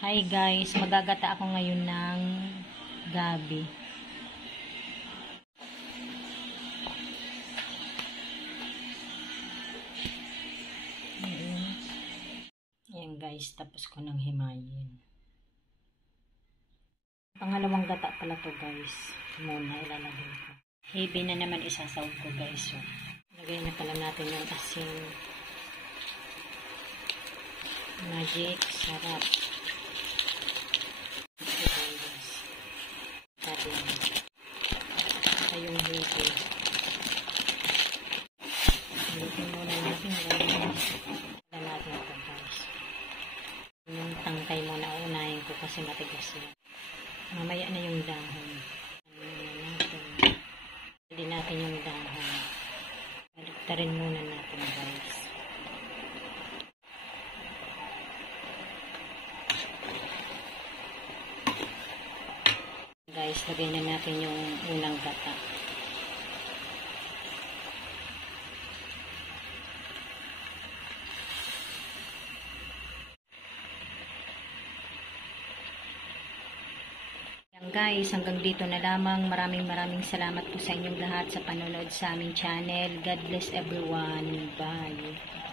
Hi guys, magagata ako ngayon ng gabi. Ayan guys, tapos ko nang himayin. Pangalawang gata pala to guys. Muna ilalagay ko. Heavy na naman isasawag ko guys. So, lagay na pala natin yung asin. Magic, sarap. Ito yung heavy. Lutin muna natin. Wala natin ito guys. Yung tangkay muna unahin ko kasi matigas yun. Mamaya na yung dahon. Pwede natin yung dahon. Baliktarin muna natin guys. Guys, lagay na natin yung unang gata. Guys, hanggang dito na lamang. Maraming salamat po sa inyong lahat sa panonood sa aming channel. God bless everyone. Bye.